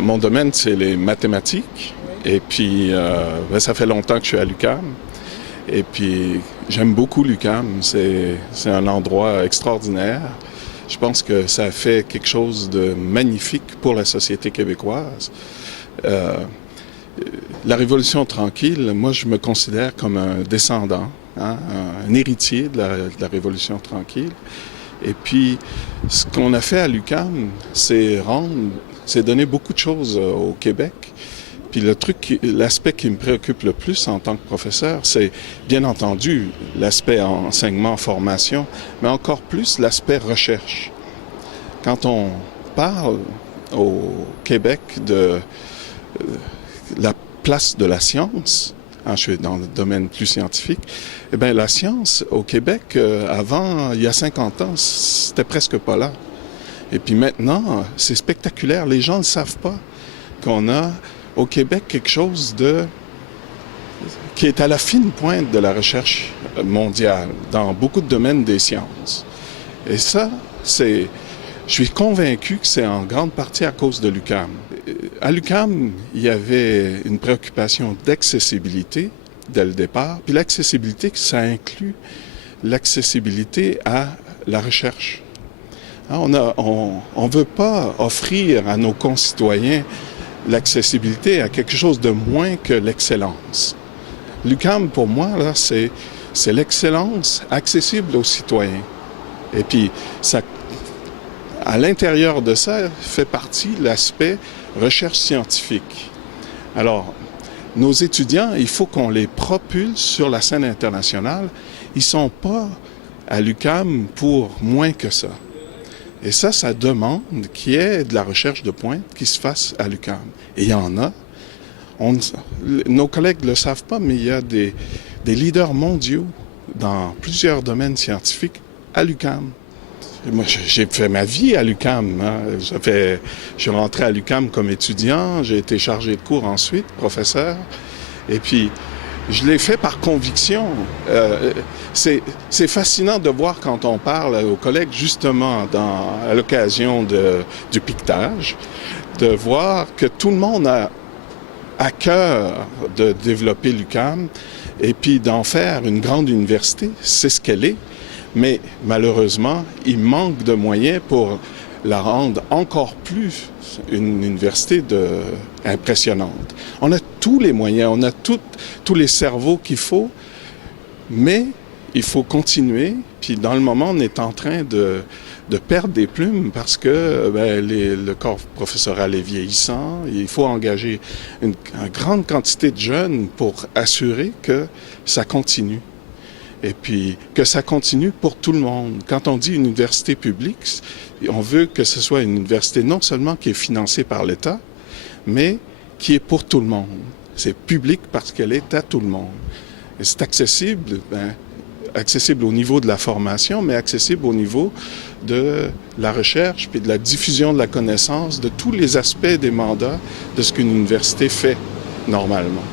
Mon domaine, c'est les mathématiques. Et puis, ça fait longtemps que je suis à l'UQAM. Et puis, j'aime beaucoup l'UQAM. C'est un endroit extraordinaire. Je pense que ça a fait quelque chose de magnifique pour la société québécoise. La Révolution tranquille, moi, je me considère comme un descendant, un héritier de la Révolution tranquille. Et puis, ce qu'on a fait à l'UQAM, c'est donner beaucoup de choses au Québec. Puis l'aspect qui me préoccupe le plus en tant que professeur, c'est bien entendu l'aspect enseignement, formation, mais encore plus l'aspect recherche. Quand on parle au Québec de la place de la science, je suis dans le domaine plus scientifique, eh bien la science au Québec, avant, il y a 50 ans, c'était presque pas là. Et puis maintenant, c'est spectaculaire. Les gens ne savent pas qu'on a au Québec quelque chose qui est à la fine pointe de la recherche mondiale dans beaucoup de domaines des sciences. Et ça, je suis convaincu que c'est en grande partie à cause de l'UQAM. À l'UQAM, il y avait une préoccupation d'accessibilité dès le départ. Puis l'accessibilité, ça inclut l'accessibilité à la recherche. On ne veut pas offrir à nos concitoyens l'accessibilité à quelque chose de moins que l'excellence. L'UQAM, pour moi, là, c'est l'excellence accessible aux citoyens. Et puis, à l'intérieur de ça, fait partie l'aspect recherche scientifique. Alors, nos étudiants, il faut qu'on les propulse sur la scène internationale. Ils ne sont pas à l'UQAM pour moins que ça. Et ça demande qu'il y ait de la recherche de pointe qui se fasse à l'UQAM. Et il y en a. Nos collègues ne le savent pas, mais il y a des leaders mondiaux dans plusieurs domaines scientifiques à l'UQAM. Moi, j'ai fait ma vie à l'UQAM. Je suis rentré à l'UQAM comme étudiant, j'ai été chargé de cours ensuite, professeur. Et puis, je l'ai fait par conviction. C'est fascinant de voir quand on parle aux collègues, justement, à l'occasion du piquetage, de voir que tout le monde a à cœur de développer l'UQAM et puis d'en faire une grande université. C'est ce qu'elle est. Mais malheureusement, il manque de moyens pour la rendre encore plus une université impressionnante. On a tous les moyens, on a tous les cerveaux qu'il faut, mais il faut continuer. Puis dans le moment, on est en train de perdre des plumes parce que le corps professoral est vieillissant. Il faut engager une grande quantité de jeunes pour assurer que ça continue. Et puis que ça continue pour tout le monde. Quand on dit université publique, on veut que ce soit une université non seulement qui est financée par l'État, mais qui est pour tout le monde. C'est public parce qu'elle est à tout le monde. Et c'est accessible, accessible au niveau de la formation, mais accessible au niveau de la recherche puis de la diffusion de la connaissance, de tous les aspects des mandats de ce qu'une université fait normalement.